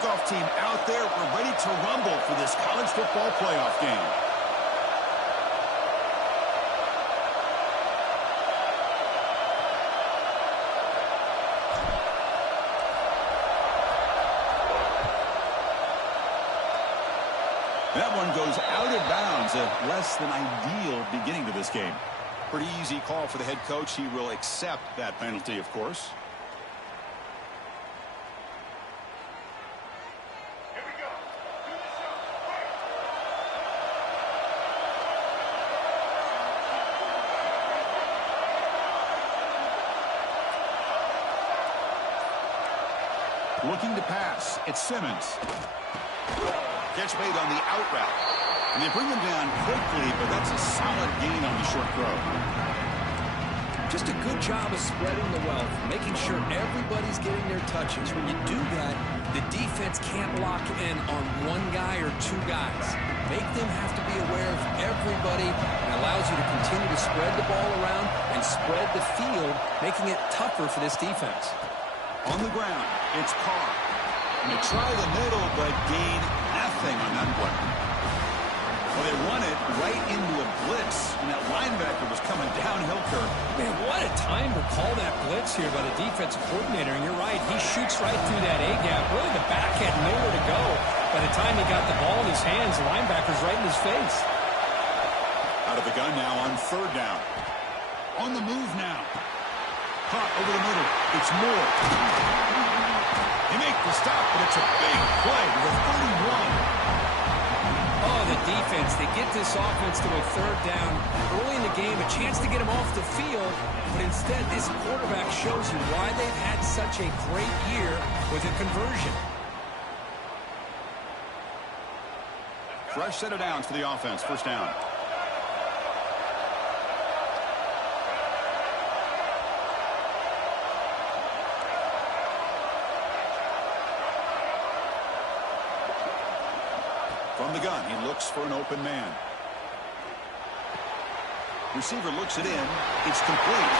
kickoff team out there. We're ready to rumble for this college football playoff game. That one goes out of bounds. A less than ideal beginning to this game. Pretty easy call for the head coach. He will accept that penalty, of course. Here we go. Do the show. Looking to pass. It's Simmons. Catch made on the out route. And they bring him down quickly, but that's a solid gain on the short throw. Just a good job of spreading the wealth, making sure everybody's getting their touches. When you do that, the defense can't lock in on one guy or two guys. Make them have to be aware of everybody, and allows you to continue to spread the ball around and spread the field, making it tougher for this defense. On the ground, it's Carr. And they try the middle, but gain nothing on that play. Well, they run it right into a blitz, and that linebacker was coming downhill, Kirk. Man, what a time to call that blitz here by the defensive coordinator. And you're right, he shoots right through that A-gap. Really, the back had nowhere to go. By the time he got the ball in his hands, the linebacker's right in his face. Out of the gun now on third down. On the move now. Caught over the middle. It's Moore. They make the stop, but it's a big play to the 31. Oh, the defense, they get this offense to a third down early in the game, a chance to get him off the field, but instead this quarterback shows you why they've had such a great year with a conversion. Fresh set of downs for the offense. First down. From the gun, he looks for an open man. Receiver looks it in. It's complete.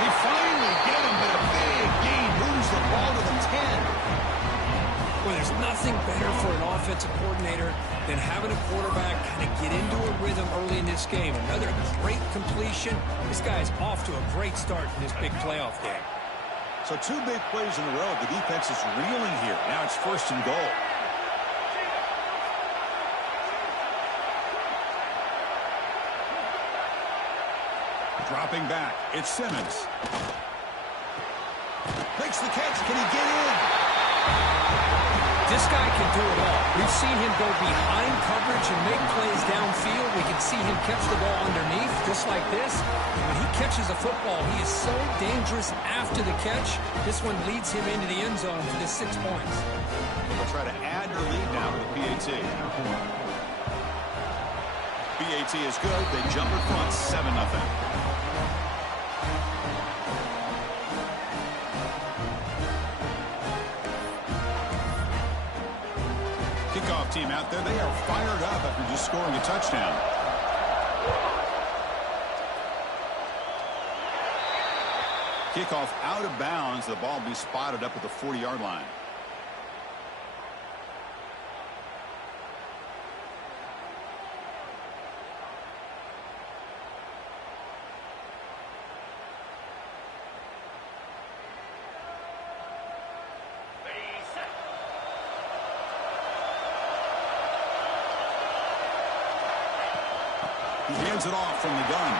They finally get him, but a big gain moves the ball to the 10. Well, there's nothing better for an offensive coordinator than having a quarterback kind of get into a rhythm early in this game. Another great completion. This guy's off to a great start in this big playoff game. So two big plays in a row. The defense is reeling here. Now it's first and goal. Dropping back, it's Simmons. Makes the catch. Can he get in? This guy can do it all. We've seen him go behind coverage and make plays downfield. We can see him catch the ball underneath, just like this. When he catches a football, he is so dangerous after the catch. This one leads him into the end zone for the 6 points. They'll try to add their lead now with the PAT. PAT is good. They jump in front, 7-0. Kickoff team out there, they are fired up after just scoring a touchdown. Kickoff out of bounds. The ball will be spotted up at the 40-yard line. He hands it off from the gun.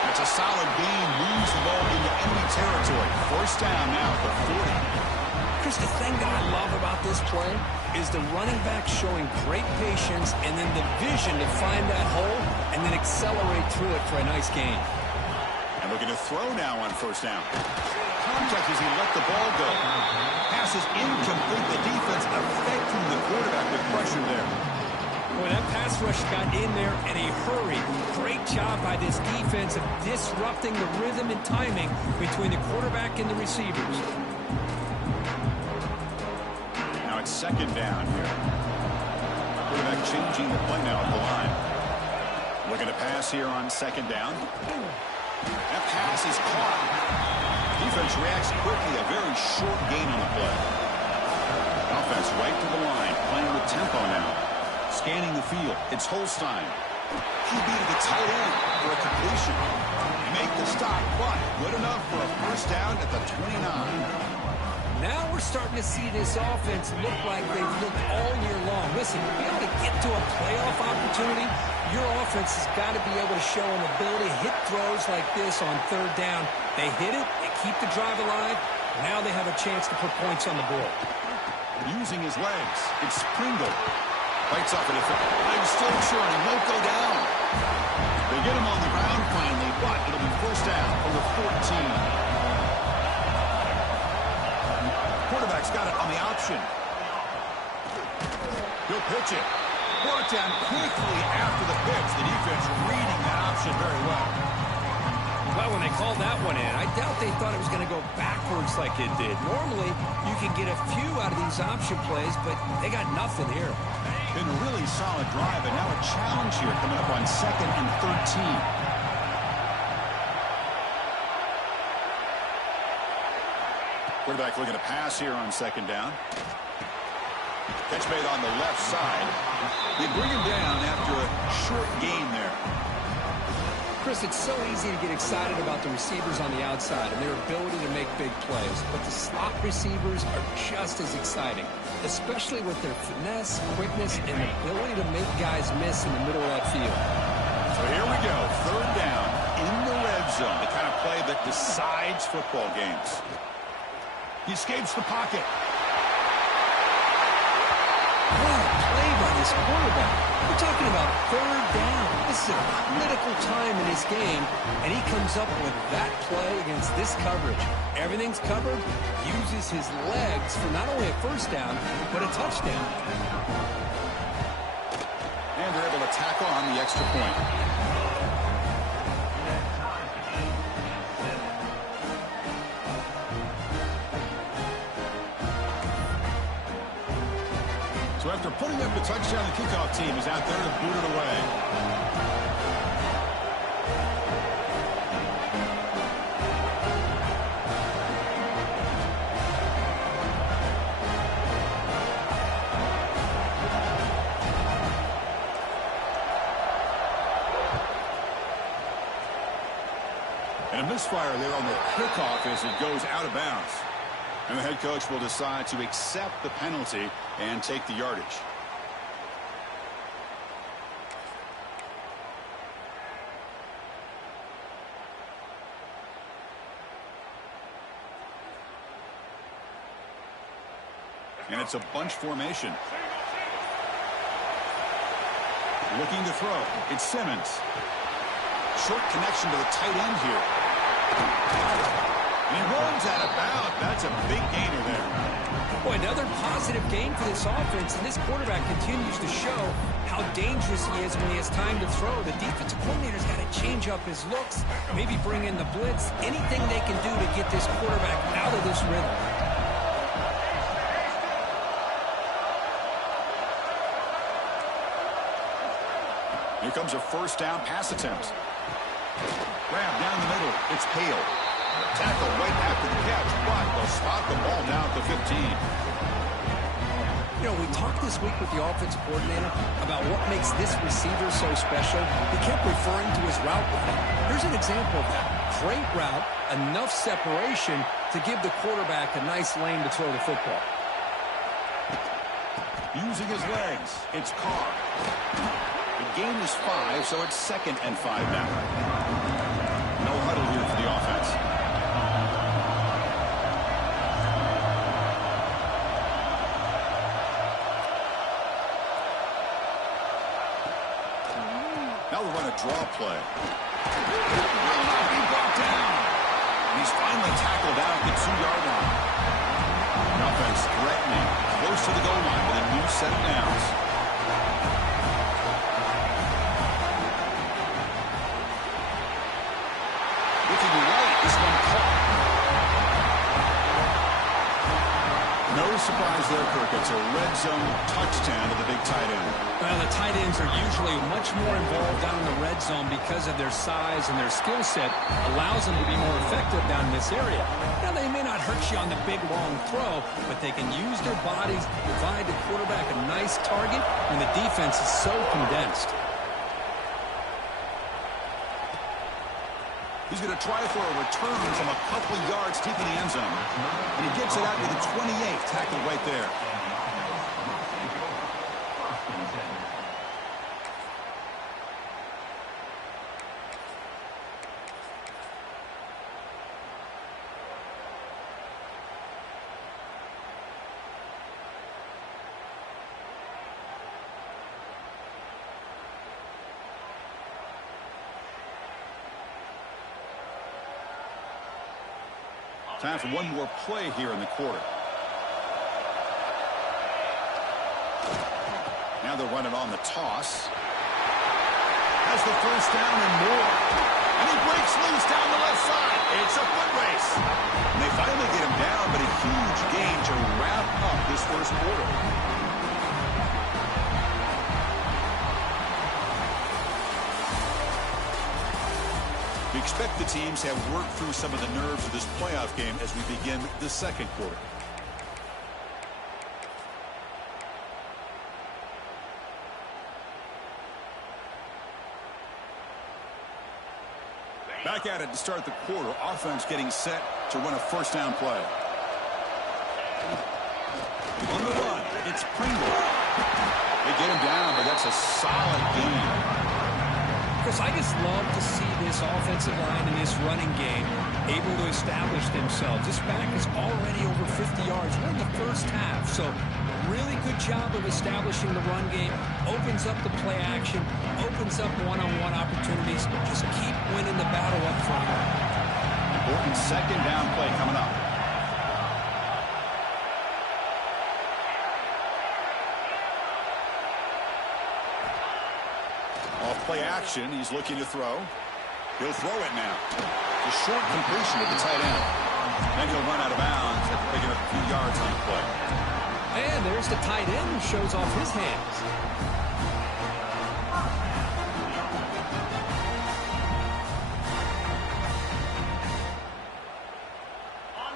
That's a solid gain. Moves the ball into enemy territory. First down now for 40. Chris, the thing that I love about this play is the running back showing great patience and then the vision to find that hole and then accelerate through it for a nice gain. And looking to throw now on first down. Contact as he let the ball go. Pass is incomplete. The defense affecting the quarterback with pressure there. Boy, that pass rush got in there in a hurry. Great job by this defense of disrupting the rhythm and timing between the quarterback and the receivers. Now it's second down here. Quarterback changing the play now at the line. Looking to pass here on second down. That pass is caught. Defense reacts quickly. A very short gain on the play. Offense right to the line, playing with tempo now. Scanning the field, it's Holstein. QB to the tight end for a completion. They make the stop, but good enough for a first down at the 29. Now we're starting to see this offense look like they've looked all year long. Listen, to be able to get to a playoff opportunity, your offense has got to be able to show an ability to hit throws like this on third down. They hit it, they keep the drive alive. Now they have a chance to put points on the board. Using his legs, it's Pringle. Fights off a defender. Legs still churning, won't go down. They get him on the ground finally, but it'll be first down over 14. Quarterback's got it on the option. He'll pitch it. Brought down quickly after the pitch. The defense reading that option very well. Well, when they called that one in, I doubt they thought it was going to go backwards like it did. Normally, you can get a few out of these option plays, but they got nothing here. Been a really solid drive, and now a challenge here coming up on 2nd and 13. Quarterback looking to pass here on 2nd down. Catch made on the left side. They bring him down after a short gain there. Chris, it's so easy to get excited about the receivers on the outside and their ability to make big plays, but the slot receivers are just as exciting, especially with their finesse, quickness, and ability to make guys miss in the middle of that field. So here we go, 3rd down in the red zone, the kind of play that decides football games. He escapes the pocket. What a play by this quarterback. We're talking about 3rd down. This is a critical time in this game, and he comes up with that play against this coverage. Everything's covered, uses his legs for not only a first down, but a touchdown. And they're able to tackle on the extra point. So after putting up the touchdown, the kickoff team is out there to boot it away. And a misfire there on the kickoff as it goes out of bounds. And the head coach will decide to accept the penalty and take the yardage. And it's a bunch formation. Looking to throw. It's Simmons. Short connection to the tight end here. And he runs out of bounds. That's a big gainer there. Boy, another positive gain for this offense, and this quarterback continues to show how dangerous he is when he has time to throw. The defensive coordinator's got to change up his looks, maybe bring in the blitz, anything they can do to get this quarterback out of this rhythm. Here comes a first down pass attempt. Grab down the middle. It's Hale. Tackle right after the catch, but they'll spot the ball down at the 15. You know, we talked this week with the offensive coordinator about what makes this receiver so special. He kept referring to his route running. Here's an example of that. Great route, enough separation to give the quarterback a nice lane to throw the football. Using his legs, it's Carr. The gain is 5, so it's 2nd and 5 now. No huddle here for the offense. Now we'll run a draw play. Will not be brought down. He's finally tackled out at the 2-yard line. The offense threatening, close to the goal line with a new set of downs. Looking right, this one caught. No surprise there, Perkins. It's a red zone touchdown to the big tight end. Well, the tight ends are usually much more involved down in the red zone because of their size and their skill set allows them to be more effective down in this area. Now, they may not hurt you on the big, long throw, but they can use their bodies to provide the quarterback a nice target when the defense is so condensed. He's going to try for a return from a couple yards deep in the end zone. And he gets it out to the 28, tackled right there. Time for one more play here in the quarter. Now they're running on the toss. Has the first down and more. And he breaks loose down the left side. It's a foot race. And they finally get him down, but a huge gain to wrap up this first quarter. We expect the teams to have worked through some of the nerves of this playoff game as we begin the second quarter. Back at it to start the quarter. Offense getting set to run a first down play. On the run, it's Pringle. They get him down, but that's a solid gain. Chris, I just love to see this offensive line in this running game able to establish themselves. This back is already over 50 yards. We're in the first half, so really good job of establishing the run game. Opens up the play action, opens up one-on-one opportunities. Just keep winning the battle up front. Important second down play coming up. Play action. He's looking to throw. He'll throw it now. A short completion to the tight end. Then he'll run out of bounds after picking up a few yards on the play. And there's the tight end who shows off his hands.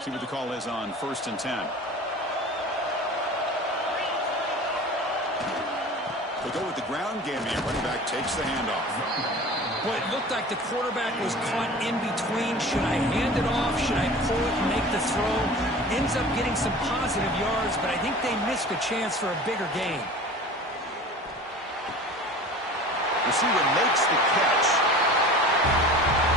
See what the call is on 1st and 10. They go with the ground game here. Running back takes the handoff. Well, it looked like the quarterback was caught in between. Should I hand it off? Should I pull it and make the throw? Ends up getting some positive yards, but I think they missed a chance for a bigger gain. Receiver makes the catch.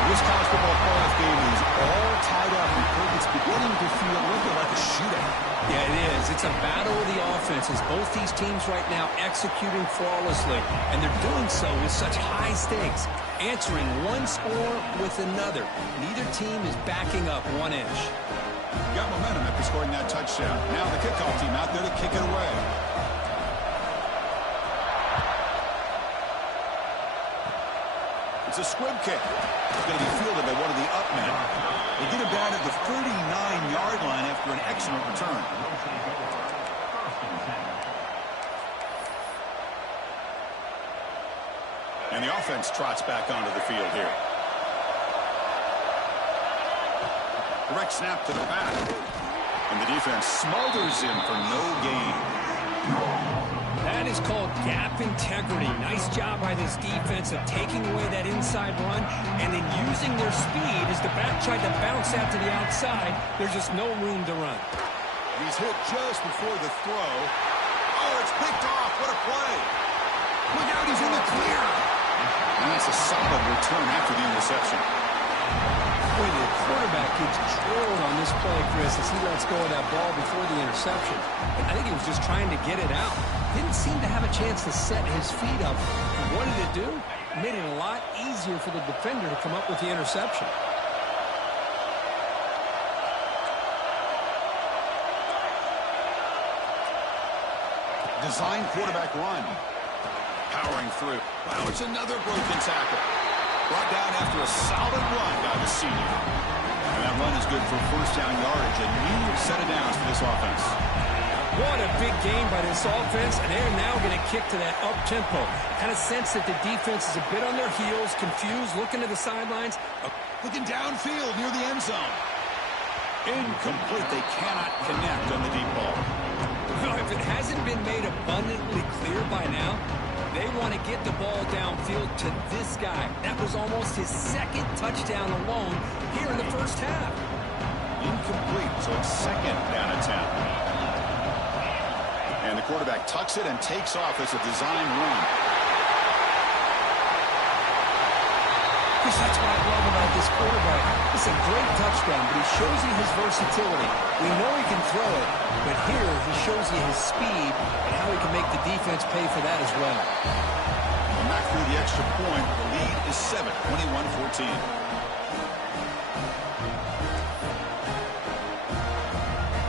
This college football playoff game is all tied up. It's beginning to feel a little bit like a shootout. Yeah, it is. It's a battle of the offenses. Both these teams right now executing flawlessly, and they're doing so with such high stakes, answering one score with another. Neither team is backing up 1 inch. Got momentum after scoring that touchdown. Now the kickoff team out there to kick it away. It's a squib kick. It's going to be fielded by one of the up men. They get him down at the 39-yard line after an excellent return. And the offense trots back onto the field here. Direct snap to the back. And the defense smothers him for no gain. That is called gap integrity. Nice job by this defense of taking away that inside run and then using their speed as the back tried to bounce out to the outside. There's just no room to run. He's hit just before the throw. Oh, it's picked off. What a play. Look out, he's in the clear. And that's a solid return after the interception. Boy, the quarterback gets drilled on this play, Chris, as he lets go of that ball before the interception. I think he was just trying to get it out. Didn't seem to have a chance to set his feet up. And what did it do? It made it a lot easier for the defender to come up with the interception. Design quarterback run. Powering through. Wow, it's another broken tackle. Brought down after a solid run by the senior. And that run is good for first down yardage. A new set of downs for this offense. What a big game by this offense, and they're now going to kick to that up-tempo. Kind of sense that the defense is a bit on their heels, confused, looking to the sidelines. Looking downfield near the end zone. Incomplete. They cannot connect on the deep ball. Well, if it hasn't been made abundantly clear by now, they want to get the ball downfield to this guy. That was almost his second touchdown alone here in the first half. Incomplete, so it's second down attempt. And the quarterback tucks it and takes off as a design run. That's what I love about this quarterback. It's a great touchdown, but he shows you his versatility. We know he can throw it, but here he shows you his speed and how he can make the defense pay for that as well. And back through the extra point, the lead is 7, 21-14.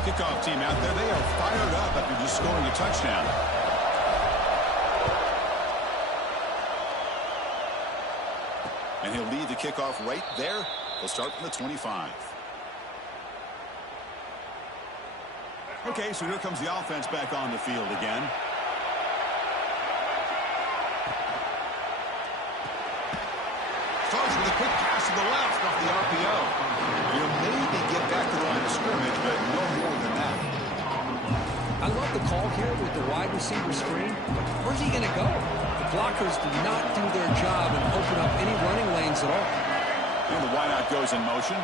Kickoff team out there, they are fired up after just scoring a touchdown. And he'll lead the kickoff right there. He'll start from the 25. Okay, so here comes the offense back on the field again. Starts with a quick pass to the left off the RPO. He'll maybe get back to the line of scrimmage, but no more than that. I love the call here with the wide receiver screen, but where's he going to go? The blockers do not do their job and open up any running lanes at all. And the wideout goes in motion.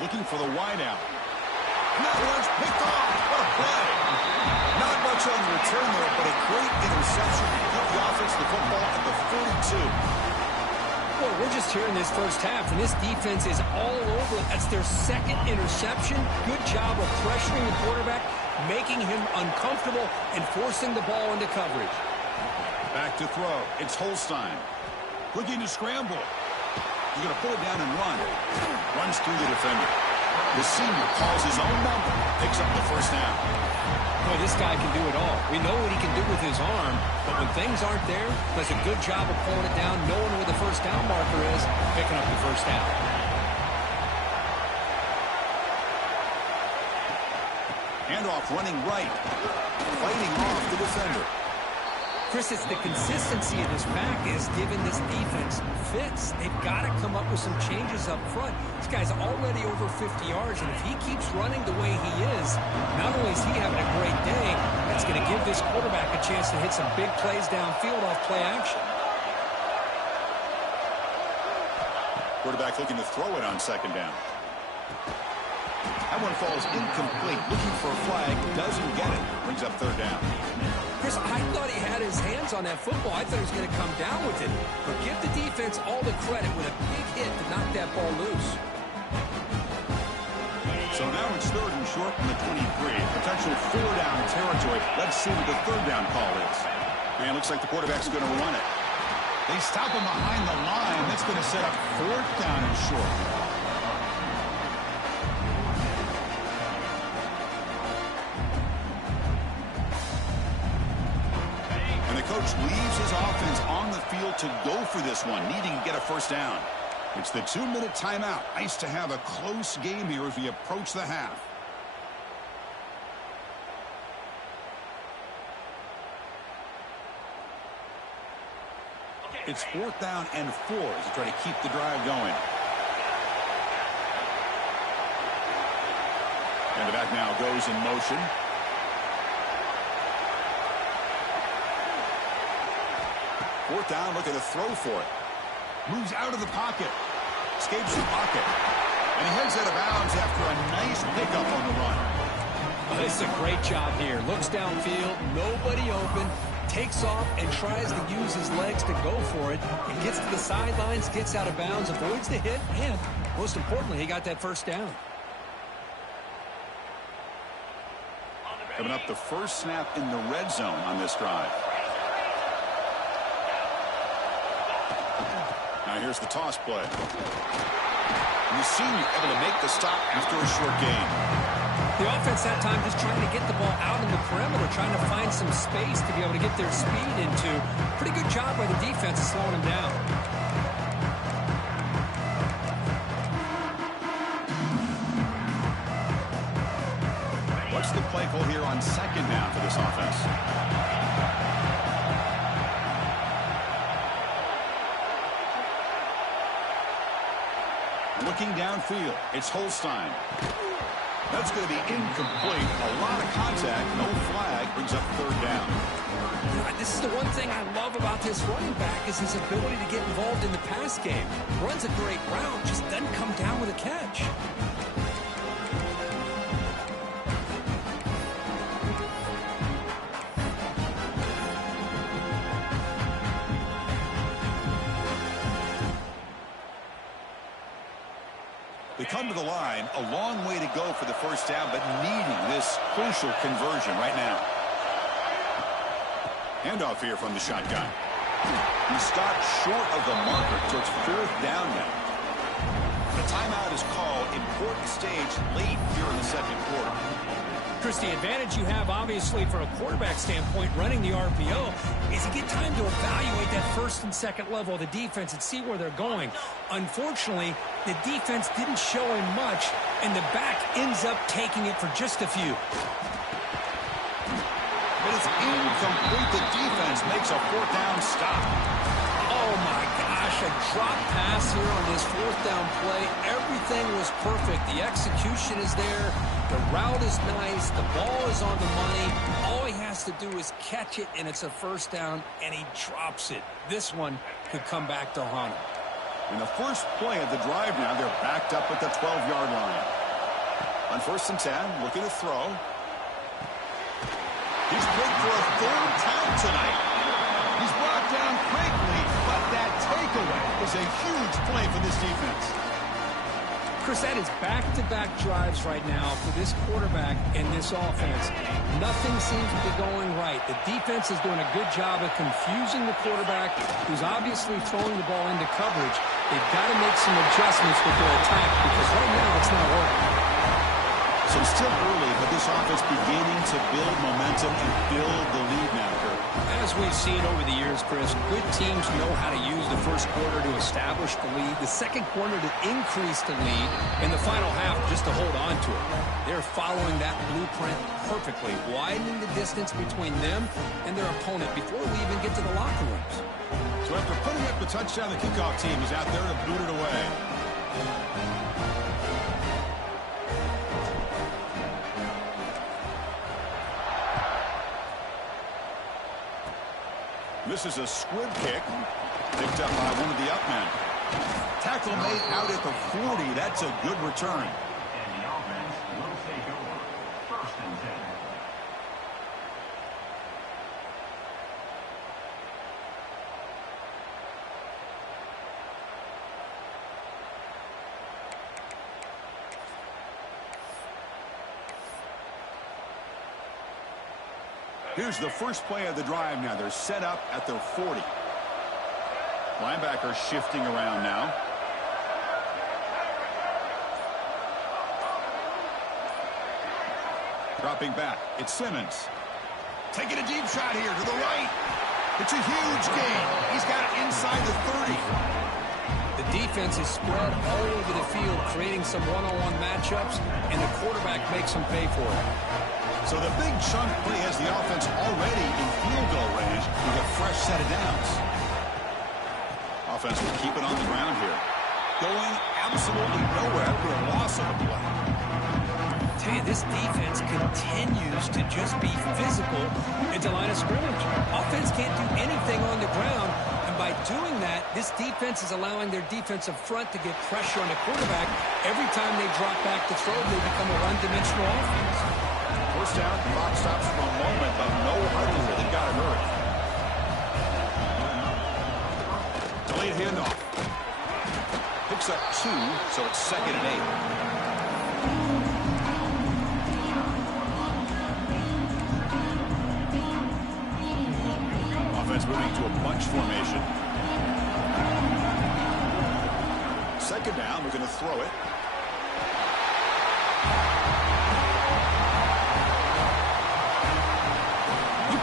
Looking for the wideout. And that one's picked off. What a play. Not much on the return there, but a great interception to put the offense the football at the 42. Boy, we're just here in this first half, and this defense is all over. That's their second interception. Good job of pressuring the quarterback, making him uncomfortable, and forcing the ball into coverage. Back to throw. It's Holstein. Looking to scramble. He's going to pull it down and run. Runs through the defender. The senior calls his own number. Picks up the first down. Boy, this guy can do it all. We know what he can do with his arm, but when things aren't there, does a good job of pulling it down, knowing where the first down marker is, picking up the first down. Handoff running right. Fighting off the defender. Chris, it's the consistency of this back is giving this defense fits. They've got to come up with some changes up front. This guy's already over 50 yards, and if he keeps running the way he is, not only is he having a great day, it's going to give this quarterback a chance to hit some big plays downfield off play action. Quarterback looking to throw it on second down. That one falls incomplete. Looking for a flag. Doesn't get it. Brings up third down. Chris, I thought he had his hands on that football. I thought he was going to come down with it. But give the defense all the credit with a big hit to knock that ball loose. So now it's third and short from the 23. Potential four-down territory. Let's see what the third down call is. And it looks like the quarterback's going to run it. They stop him behind the line. That's going to set up fourth down and short. Coach leaves his offense on the field to go for this one, needing to get a first down. It's the 2-minute timeout. Nice to have a close game here as we approach the half. It's fourth down and 4 as they try to keep the drive going. And the back now goes in motion. Fourth down, looking to throw for it. Moves out of the pocket. Escapes the pocket. And he heads out of bounds after a nice pickup on the run. Oh, this is a great job here. Looks downfield, nobody open, takes off and tries to use his legs to go for it. And gets to the sidelines, gets out of bounds, avoids the hit, and most importantly, he got that first down. Coming up the first snap in the red zone on this drive. Now here's the toss play. And the senior able to make the stop after a short gain. The offense that time just trying to get the ball out in the perimeter, trying to find some space to be able to get their speed into. Pretty good job by the defense of slowing him down. What's the play call here on second down for this offense? Looking downfield, it's Holstein. That's going to be incomplete. A lot of contact, no flag, brings up third down. This is the one thing I love about this running back is his ability to get involved in the pass game. Runs a great route, just doesn't come down with a catch. They come to the line, a long way to go for the first down, but needing this crucial conversion right now. Handoff here from the shotgun. He stopped short of the marker, so it's fourth down now. The timeout is called. Important stage late here in the second quarter. Chris, the advantage you have, obviously, from a quarterback standpoint, running the RPO, is you get time to evaluate that first and second level of the defense and see where they're going. Unfortunately, the defense didn't show him much, and the back ends up taking it for just a few. But it's incomplete. The defense makes a fourth down stop. Oh, my gosh, a drop pass here on this fourth down play. Everything was perfect. The execution is there. The route is nice. The ball is on the money. All he has to do is catch it, and it's a first down, and he drops it. This one could come back to haunt him. In the first play of the drive now, they're backed up at the 12-yard line. On 1st and 10, looking to throw. He's picked for a third time tonight. He's brought down quickly, but that takeaway is a huge play for this defense. Chris, that is back-to-back drives right now for this quarterback and this offense. Nothing seems to be going right. The defense is doing a good job of confusing the quarterback, who's obviously throwing the ball into coverage. They've got to make some adjustments with their attack because right now it's not working. So it's still early, but this offense beginning to build momentum and build the lead now, Kurt. As we've seen over the years, Chris, good teams know how to use the first quarter to establish the lead, the second quarter to increase the lead, and the final half just to hold on to it. They're following that blueprint perfectly, widening the distance between them and their opponent before we even get to the locker rooms. So after putting up the touchdown, the kickoff team is out there to boot it away. This is a squib kick, picked up by one of the up men. Tackle made out at the 40. That's a good return. And the offense will take over. 1st and 10. Here's the first play of the drive now. They're set up at their 40. Linebacker shifting around now. Dropping back. It's Simmons. Taking a deep shot here to the right. It's a huge gain. He's got it inside the 30. The defense is spread all over the field, creating some one-on-one matchups, and the quarterback makes them pay for it. So the big chunk play has the offense already in field goal range with a fresh set of downs. Offense will keep it on the ground here. Going absolutely nowhere after a loss of a play. I tell you, this defense continues to just be physical into line of scrimmage. Offense can't do anything on the ground, and by doing that, this defense is allowing their defensive front to get pressure on the quarterback. Every time they drop back to throw, they become a one-dimensional offense. First down, clock stops for a moment, but no hurry here. They've got it early. Delayed handoff. Picks up 2, so it's 2nd and 8. Offense moving to a bunch formation. 2nd down, we're going to throw it.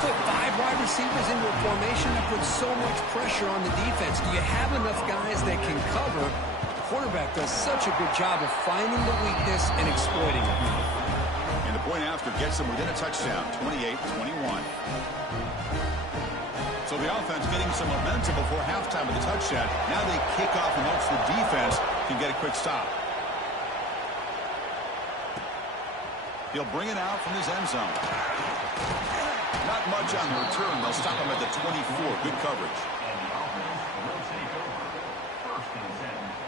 Put 5 wide receivers into a formation that puts so much pressure on the defense. Do you have enough guys that can cover? The quarterback does such a good job of finding the weakness and exploiting it. And the point after gets them within a touchdown, 28-21. So the offense getting some momentum before halftime with the touchdown. Now they kick off and hopes the defense can get a quick stop. He'll bring it out from his end zone. Not much on the return. They'll stop him at the 24. Good coverage. And the offense will take over. First and 10.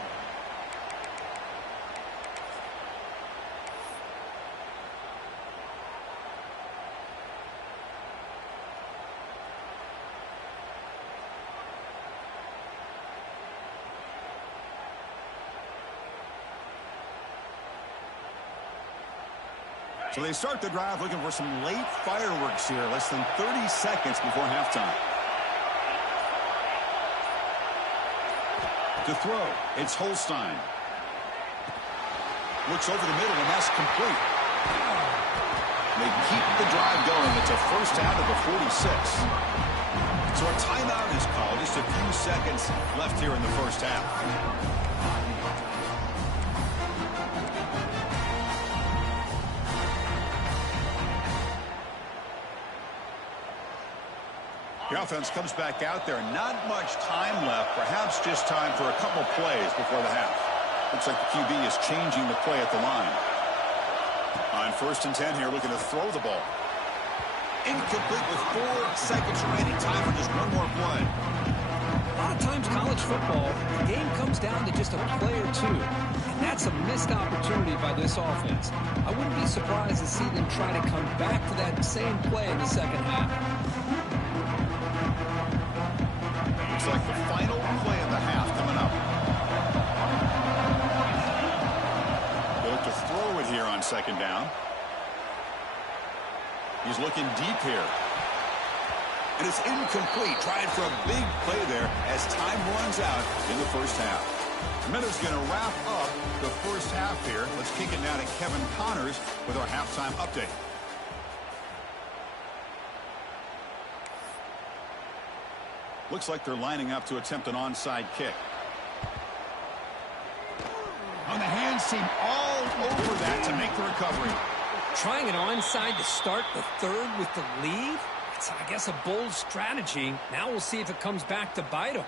So they start the drive looking for some late fireworks here. Less than 30 seconds before halftime. To throw, it's Holstein. Looks over the middle, and that's complete. They keep the drive going. It's a first out of the 46. So a timeout is called. Just a few seconds left here in the first half. The offense comes back out there. Not much time left. Perhaps just time for a couple plays before the half. Looks like the QB is changing the play at the line. On first and 10 here, looking to throw the ball. Incomplete with 4 seconds remaining. Time for just one more play. A lot of times college football, the game comes down to just a play or two. And that's a missed opportunity by this offense. I wouldn't be surprised to see them try to come back to that same play in the second half. Looks like the final play of the half coming up. They look to throw it here on second down. He's looking deep here. And it's incomplete. Tried for a big play there as time runs out in the first half. Miller's going to wrap up the first half here. Let's kick it now to Kevin Connors with our halftime update. Looks like they're lining up to attempt an onside kick. On the hands team all over that to make the recovery. Trying an onside to start the third with the lead? It's, I guess, a bold strategy. Now we'll see if it comes back to bite them.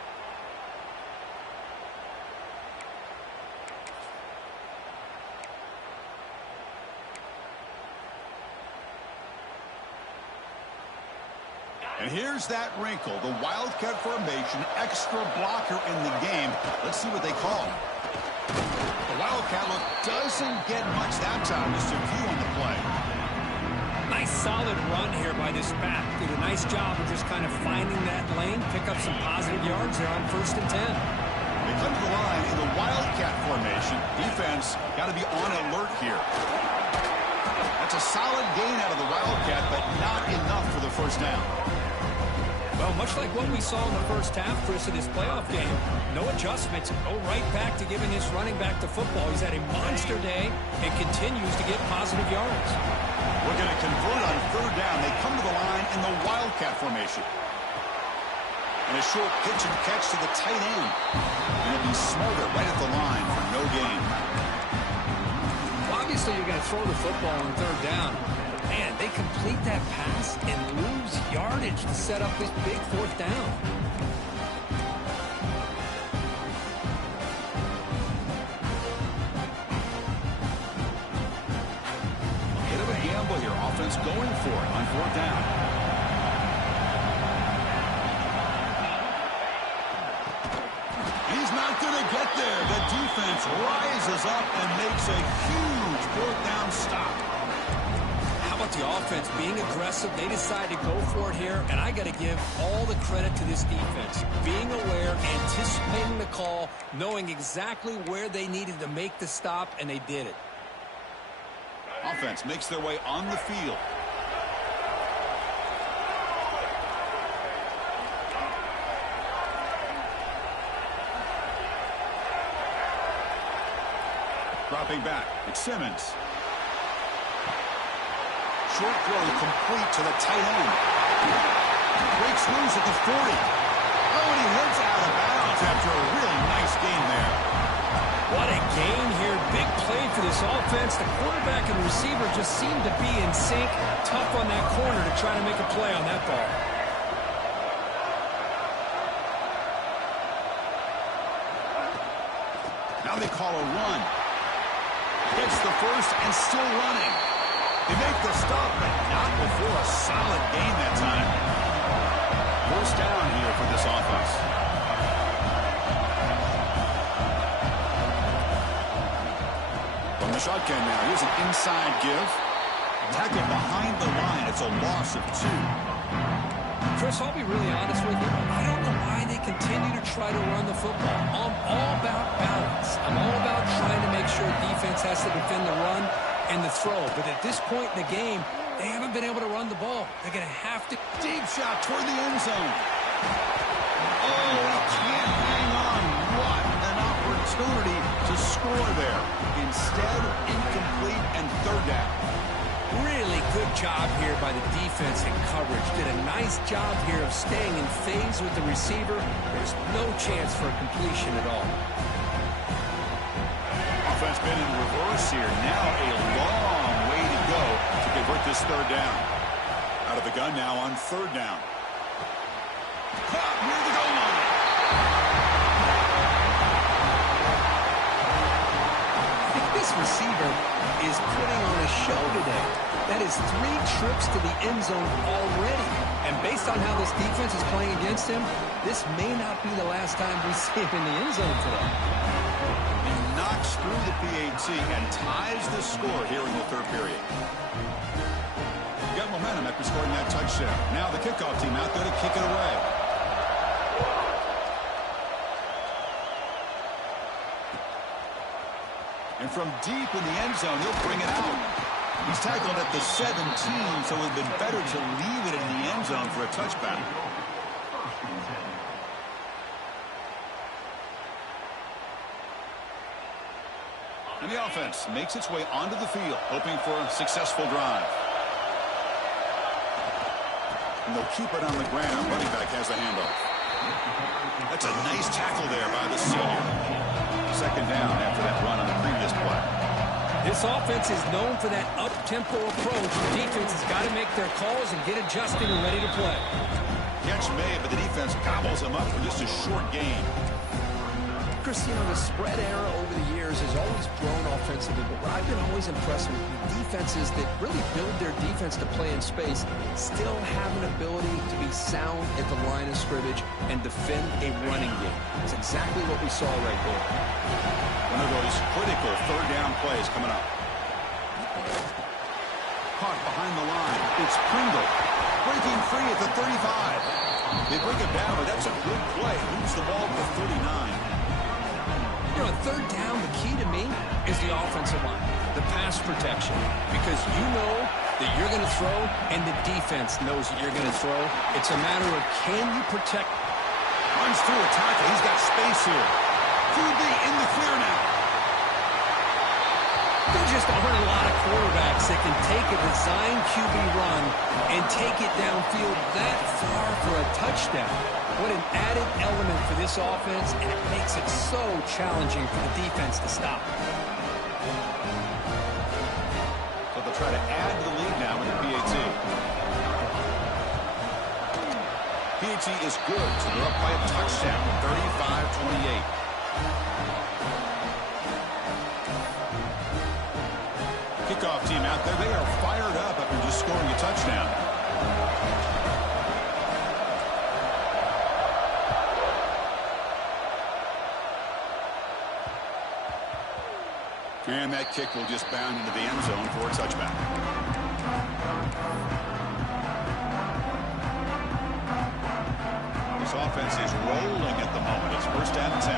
And here's that wrinkle, the Wildcat formation, extra blocker in the game. Let's see what they call. The Wildcat look doesn't get much that time, just a few on the play. Nice solid run here by this back. Did a nice job of just kind of finding that lane, pick up some positive yards there on first and 10. They come to the line in the Wildcat formation. Defense got to be on alert here. That's a solid gain out of the Wildcat, but not enough for the first down. Well, much like what we saw in the first half, Chris, in this playoff game, no adjustments. Go right back to giving his running back to football. He's had a monster day and continues to get positive yards. We're going to convert on third down. They come to the line in the Wildcat formation. And a short pitch and catch to the tight end. And it'll be Smarter right at the line for no gain. Well, obviously, you're going to throw the football on third down. Man, they complete that pass and lose yardage to set up this big fourth down. Bit of a gamble here. Offense going for it on fourth down. He's not going to get there. The defense rises up and makes a huge fourth down stop. How about the offense being aggressive? They decide to go for it here, and I got to give all the credit to this defense. Being aware, anticipating the call, knowing exactly where they needed to make the stop, and they did it. Offense makes their way on the field. Dropping back, it's Simmons. Short throw complete to the tight end. Breaks loose at the 40. Oh, and he heads out of bounds after a really nice game there. What a gain here. Big play for this offense. The quarterback and receiver just seem to be in sync. Tough on that corner to try to make a play on that ball. Now they call a run. Gets the first and still running. They make the stop, but not before a solid gain that time. First down here for this offense. From the shotgun now, here's an inside give. Tackle behind the line. It's a loss of 2. Chris, I'll be really honest with you. I don't know why they continue to try to run the football. I'm all about balance. I'm all about trying to make sure defense has to defend the run and the throw. But at this point in the game, they haven't been able to run the ball. They're going to have to. Deep shot toward the end zone. Oh, he can't hang on. What an opportunity to score there. Instead, incomplete and third down. Really good job here by the defense in coverage. Did a nice job here of staying in phase with the receiver. There's no chance for a completion at all. Offense been in reverse here. Now a long way to go to convert this third down. Out of the gun now on third down. Caught near the goal line. This receiver is putting on a show today. That is 3 trips to the end zone already. And based on how this defense is playing against him, this may not be the last time we see him in the end zone today. He knocks through the PAT and ties the score here in the third period. Got momentum after scoring that touchdown. Now the kickoff team out there to kick it away. And from deep in the end zone, he'll bring it out. He's tackled at the 17, so it would have been better to leave it in the end zone for a touchback. And the offense makes its way onto the field, hoping for a successful drive. And they'll keep it on the ground. Running back has the handoff. That's a nice tackle there by the senior. Second down after that run on the previous play. This offense is known for that up-tempo approach. The defense has got to make their calls and get adjusted and ready to play. Catch made, but the defense gobbles him up for just a short gain. Chris, you know, the spread era over the years has always grown offensively, but what I've been always impressed with defenses that really build their defense to play in space still have an ability to be sound at the line of scrimmage and defend a running game. It's exactly what we saw right there. One of those critical third down plays coming up. Caught behind the line. It's Pringle. Breaking free at the 35. They bring him down, but that's a good play. Moves the ball to the 39. You know, third down, the key to me is the offensive line, the pass protection, because you know that you're going to throw and the defense knows that you're going to throw. It's a matter of can you protect. Runs through a tackle. He's got space here. QB in the clear now. There just aren't a lot of quarterbacks that can take a design QB run and take it downfield that far for a touchdown. What an added element for this offense, and it makes it so challenging for the defense to stop. So they'll try to add to the lead now with the PAT. PAT is good, so they're up by a touchdown, 35-28. Kickoff team out there, they are fired up after just scoring a touchdown. And that kick will just bound into the end zone for a touchback. This offense is rolling at the moment. It's first down and 10.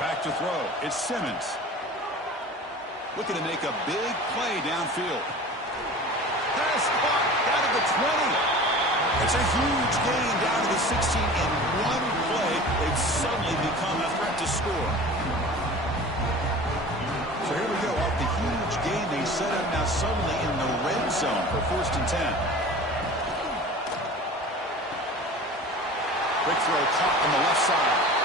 Back to throw. It's Simmons. Looking to make a big play downfield. Pass caught out of the 20. It's a huge gain down to the 16 in one play. They've suddenly become a threat to score. So here we go. Off the huge gain, they set up now suddenly in the red zone for first and 10. Quick throw caught on the left side.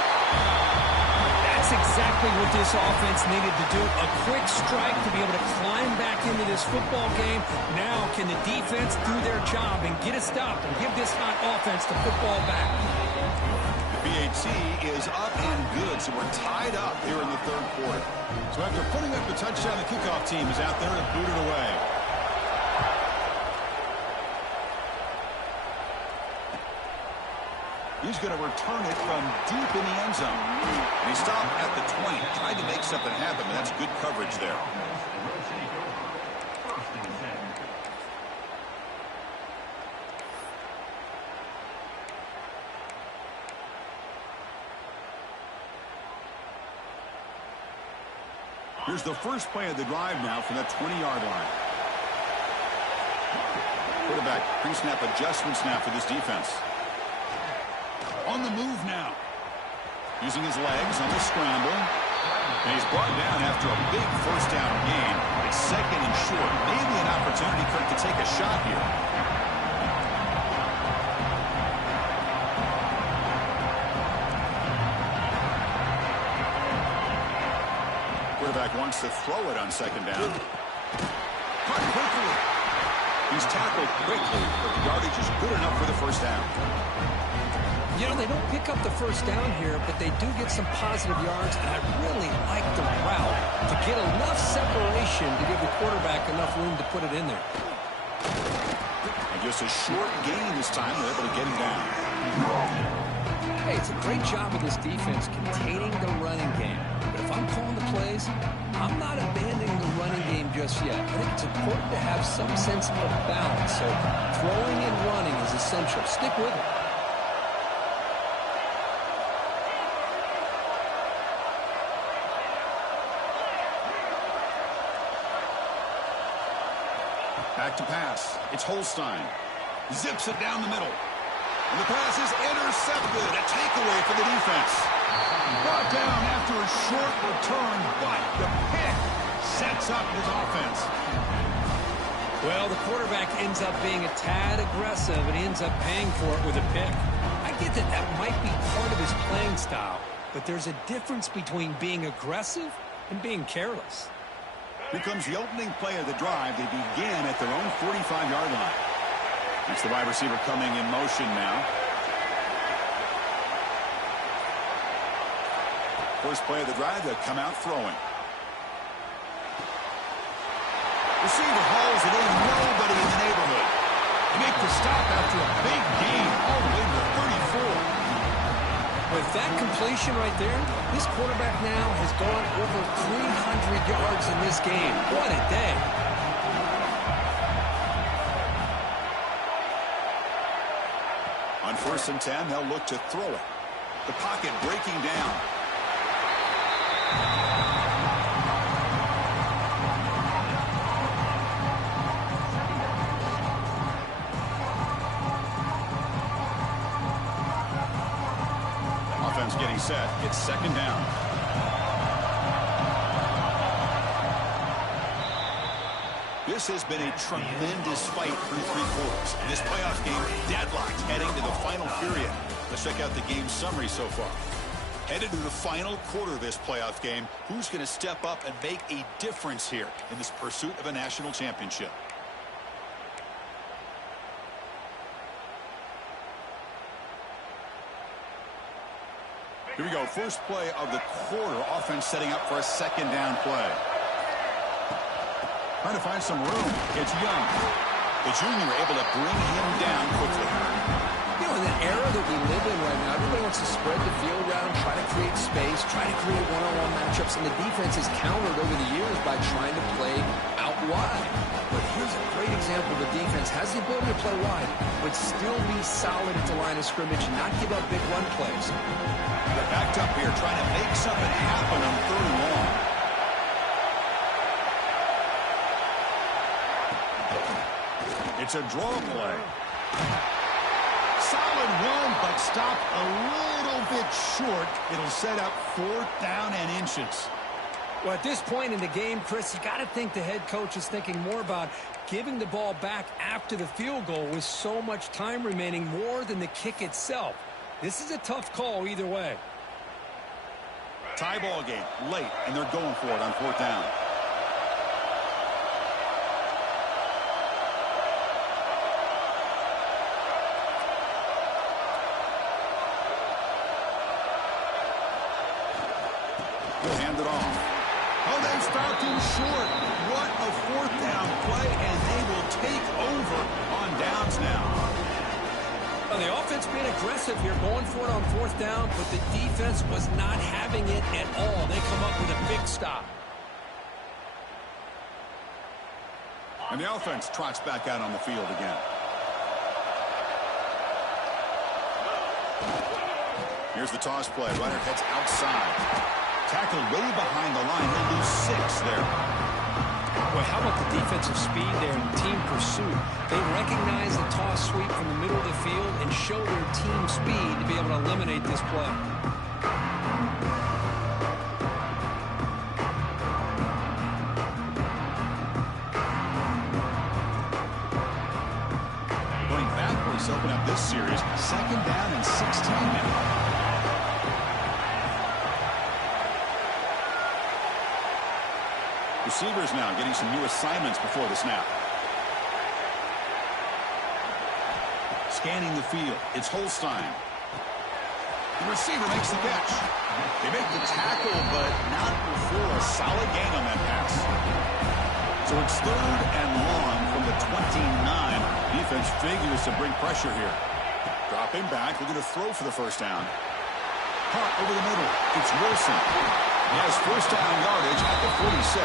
That's exactly what this offense needed to do. A quick strike to be able to climb back into this football game. Now can the defense do their job and get a stop and give this hot offense the football back? The BAT is up and good, so we're tied up here in the third quarter. So after putting up the touchdown, the kickoff team is out there and booted away. He's going to return it from deep in the end zone. And he stopped at the 20, tried to make something happen, but that's good coverage there. Here's the first play of the drive now from the 20-yard line. Quarterback pre-snap adjustments now for this defense. On the move now. Using his legs on the scramble. And he's brought down after a big first down gain. It's second and short. Maybe an opportunity, Kirk, to take a shot here. Quarterback wants to throw it on second down. Caught quickly. He's tackled quickly, but the yardage is good enough for the first down. You know, they don't pick up the first down here, but they do get some positive yards, and I really like the route to get enough separation to give the quarterback enough room to put it in there. And just a short gain this time. They're able to get him down. Hey, it's a great job of this defense containing the running game. But if I'm calling the plays, I'm not abandoning the running game just yet. I think it's important to have some sense of balance. So throwing and running is essential. Stick with it. Back to pass. It's Holstein. Zips it down the middle. And the pass is intercepted. A takeaway for the defense. Brought down after a short return, but the pick sets up his offense. Well, the quarterback ends up being a tad aggressive, and he ends up paying for it with a pick. I get that that might be part of his playing style, but there's a difference between being aggressive and being careless. Here comes the opening play of the drive. They begin at their own 45-yard line. It's the wide receiver coming in motion now. First play of the drive, they'll come out throwing. Receiver hauls it in, nobody in the neighborhood. They make the stop after a big gain all the way to the 34. With that completion right there, this quarterback now has gone over 300 yards in this game. What a day. On 1st and 10, they'll look to throw it. The pocket breaking down. Offense getting set. It's second down. This has been a tremendous fight through 3 quarters. This playoff game deadlocked heading to the final period. Let's check out the game summary so far. Headed to the final quarter of this playoff game, who's going to step up and make a difference here in this pursuit of a national championship? Here we go. First play of the quarter. Offense setting up for a second down play. Trying to find some room. It's Young. The junior able to bring him down quickly. You know, in the era that we live in right now, everybody wants to spread the field around, try to create space, try to create one-on-one matchups, and the defense has countered over the years by trying to play out wide. But here's a great example. The defense has the ability to play wide, but still be solid at the line of scrimmage and not give up big run plays. They're backed up here trying to make something happen on 3rd and long. It's a draw play. Solid run, but stopped a little bit short. It'll set up 4th down and inches. Well, at this point in the game, Chris, you got to think the head coach is thinking more about giving the ball back after the field goal with so much time remaining more than the kick itself. This is a tough call either way. Tie ball game late, and they're going for it on 4th down. He'll hand it off. Oh, they stopped him short. What a 4th down play, and they will take over on downs now. Well, the offense being aggressive here, going for it on 4th down, but the defense was not having it at all. They come up with a big stop. And the offense trots back out on the field again. Here's the toss play. Ryder heads outside. Tackled way behind the line. He'll lose 6 there. Well, how about the defensive speed there and team pursuit? They recognize the toss sweep from the middle of the field and show their team speed to be able to eliminate this play. Going backwards to open up this series. 2nd down and 16 now. Receivers now getting some new assignments before the snap. Scanning the field. It's Holstein. The receiver makes the catch. They make the tackle, but not before a solid gain on that pass. So it's 3rd and long from the 29. Defense figures to bring pressure here. Dropping back. They're going to throw for the 1st down. Caught over the middle. It's Wilson. He has 1st down yardage at the 46.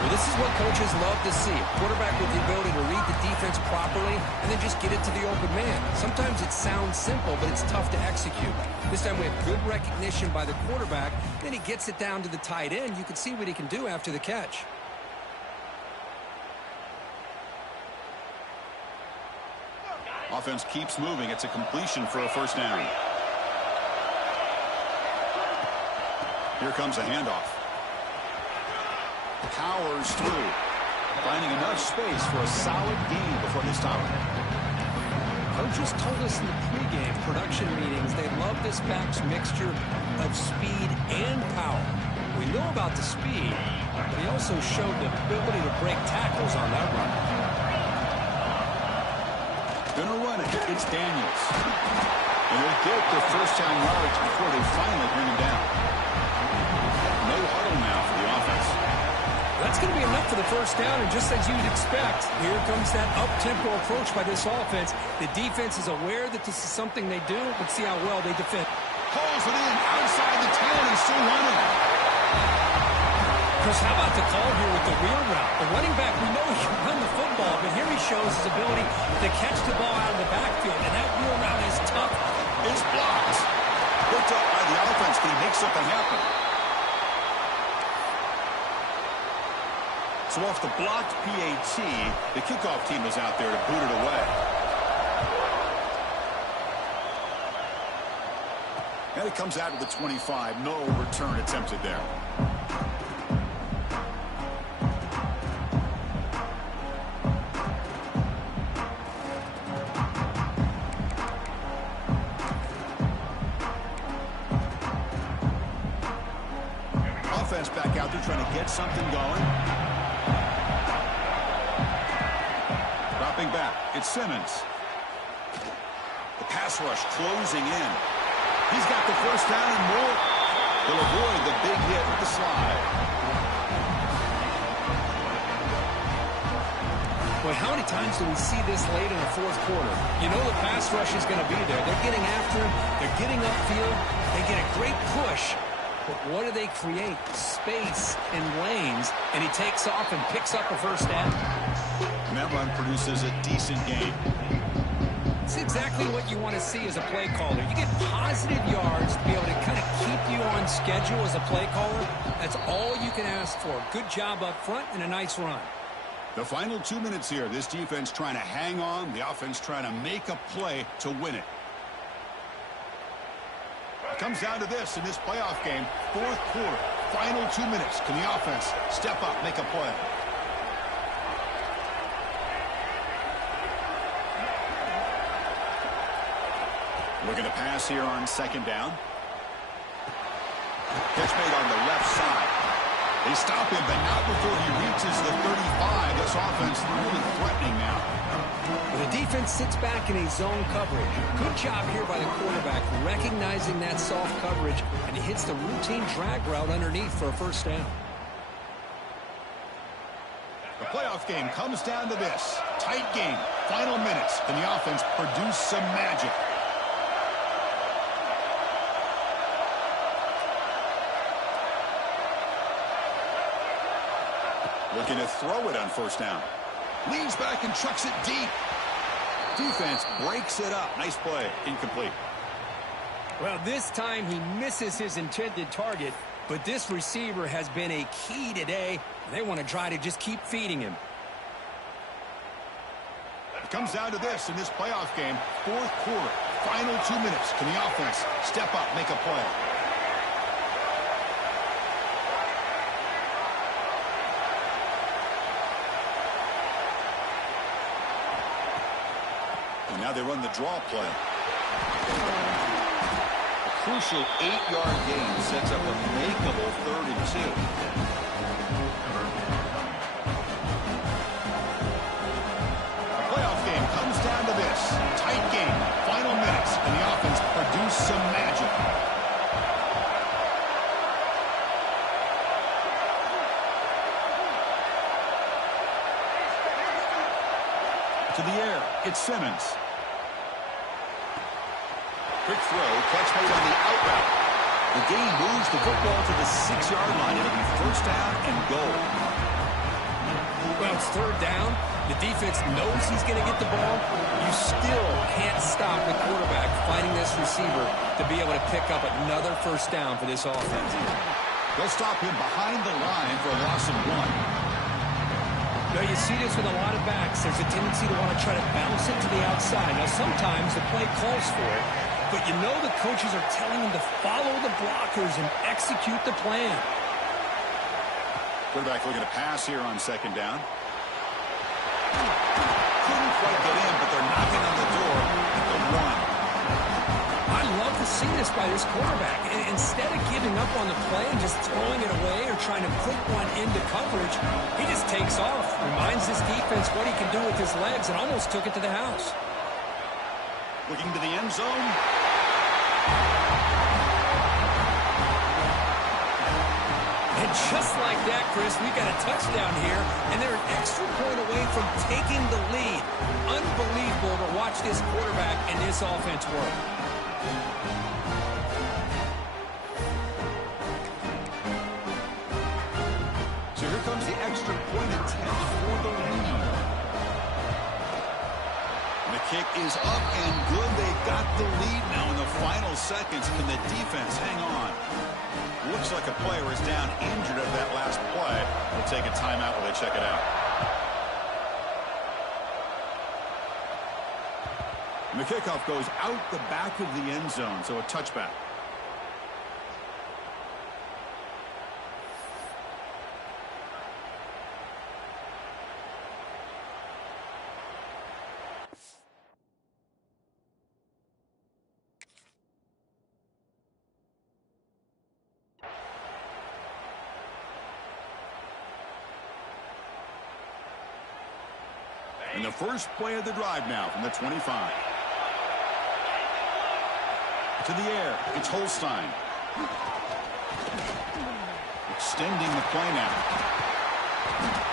Well, this is what coaches love to see. A quarterback with the ability to read the defense properly and then just get it to the open man. Sometimes it sounds simple, but it's tough to execute. This time we have good recognition by the quarterback. Then he gets it down to the tight end. You can see what he can do after the catch. Offense keeps moving. It's a completion for a 1st down. Here comes a handoff. Powers through. Finding enough space for a solid gain before they stop it. Coaches told us in the pregame production meetings they love this back's mixture of speed and power. We know about the speed, but he also showed the ability to break tackles on that run. Gonna run it. It's Daniels. And they'll get their 1st down yards before they finally bring him down. No huddle now for the offense. That's going to be enough for the 1st down, and just as you'd expect, here comes that up-tempo approach by this offense. The defense is aware that this is something they do. Let's see how well they defend. Pulls it in outside the 10. He's still running. Chris, how about the call here with the wheel route? The running back, we know he can run the football, but here he shows his ability to catch the ball out of the backfield, and that wheel route is tough. It's blocked. Picked up by the offense. Can he make something happen? So off the blocked PAT, the kickoff team is out there to boot it away. And it comes out to the 25. No return attempted there. Offense back out there trying to get something going. Dropping back, it's Simmons. The pass rush closing in. He's got the 1st down and more. They'll avoid the big hit with the slide. Boy, how many times do we see this late in the 4th quarter? You know the pass rush is going to be there. They're getting after him. They're getting upfield. They get a great push. But what do they create? Space and lanes. And he takes off and picks up a 1st down. And that run produces a decent gain. It's exactly what you want to see as a play caller. You get positive yards to be able to kind of keep you on schedule as a play caller. That's all you can ask for. Good job up front and a nice run. The final 2 minutes here. This defense trying to hang on. The offense trying to make a play to win it. It comes down to this in this playoff game. 4th quarter. Final 2 minutes. Can the offense step up, make a play? Looking to pass here on 2nd down. Catch made on the left side. They stop him, but not before he reaches the 35. This offense really threatening now. The defense sits back in a zone coverage. Good job here by the quarterback, recognizing that soft coverage, and he hits the routine drag route underneath for a first down. The playoff game comes down to this. Tight game. Final minutes. Can the offense produce some magic? Looking to throw it on first down. Leans back and trucks it deep. Defense breaks it up. Nice play. Incomplete. Well, this time he misses his intended target, but this receiver has been a key today. They want to try to just keep feeding him. It comes down to this in this playoff game. Fourth quarter. Final 2 minutes. Can the offense step up, make a play? And now they run the draw play. A crucial 8-yard gain sets up a makeable 3rd and 2. The playoff game comes down to this. Tight game. Final minutes. And the offense produce some magic. To the air. It's Simmons. Quick throw. Catch made on the out route. The gain moves the football to the 6-yard line. It'll be first down and goal. Well, it's 3rd down. The defense knows he's going to get the ball. You still can't stop the quarterback finding this receiver to be able to pick up another first down for this offense. They'll stop him behind the line for a loss of 1. Now, you see this with a lot of backs. There's a tendency to want to try to bounce it to the outside. Now, sometimes the play calls for it, but you know the coaches are telling them to follow the blockers and execute the plan. Quarterback looking to pass here on 2nd down. Couldn't quite get in, but they're knocking on the door at the 1. I love to see this by this quarterback. Instead of giving up on the play and just throwing it away or trying to put one into coverage, he just takes off, reminds his defense what he can do with his legs, and almost took it to the house. Looking to the end zone. And just like that, Chris, we got a touchdown here, and they're an extra point away from taking the lead. Unbelievable to watch this quarterback and this offense work. So here comes the extra point attempt for the lead. And the kick is up and good. They got the lead now in the final seconds. Can the defense hang on? Looks like a player is down injured at that last play. We'll take a timeout while they check it out. And the kickoff goes out the back of the end zone, so a touchback. And the first play of the drive now from the 25. To the air, it's Holstein. Extending the play now.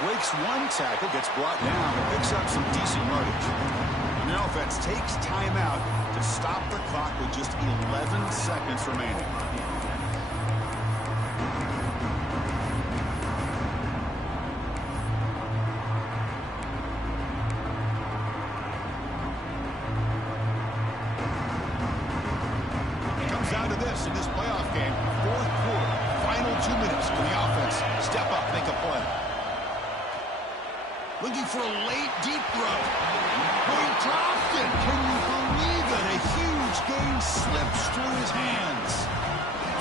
Breaks one tackle, gets brought down, and picks up some decent yardage. And the offense takes timeout to stop the clock with just 11 seconds remaining. In this playoff game, fourth quarter, final 2 minutes for the offense. Step up, make a play. Looking for a late, deep throw. He dropped it. Can you believe it? A huge gain slips through his hands.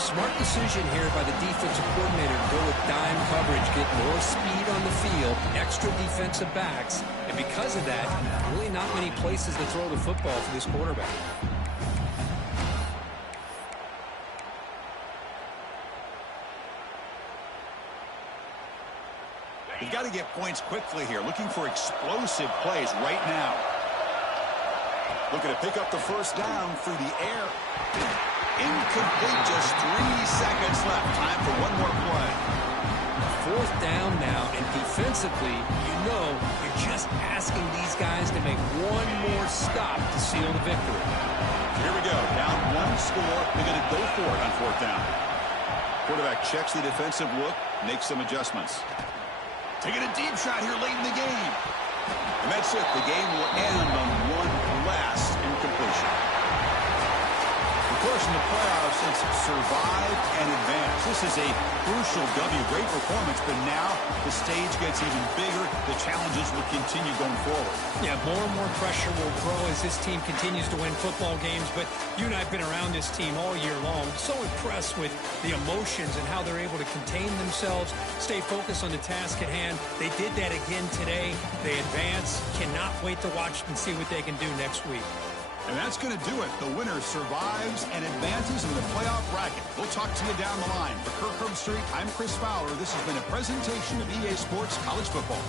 Smart decision here by the defensive coordinator to go with dime coverage, get more speed on the field, extra defensive backs, and because of that, really not many places to throw the football for this quarterback. We've got to get points quickly here. Looking for explosive plays right now. Looking to pick up the first down through the air. Incomplete. Just 3 seconds left. Time for one more play. Fourth down now, and defensively, you're just asking these guys to make one more stop to seal the victory. Here we go. Down 1 score. They're going to go for it on fourth down. Quarterback checks the defensive look, makes some adjustments. Taking a deep shot here late in the game. And that's it. The game will end on one last incompletion. Of course, in the playoffs, it's survive and advance. This is a crucial W. Great performance, but now the stage gets even bigger. The challenges will continue going forward. Yeah, more and more pressure will grow as this team continues to win football games. But you and I have been around this team all year long. So impressed with the emotions and how they're able to contain themselves, stay focused on the task at hand. They did that again today. They advance. Cannot wait to watch and see what they can do next week. And that's going to do it. The winner survives and advances in the playoff bracket. We'll talk to you down the line. For Kirk Herbstreit, I'm Chris Fowler. This has been a presentation of EA Sports College Football.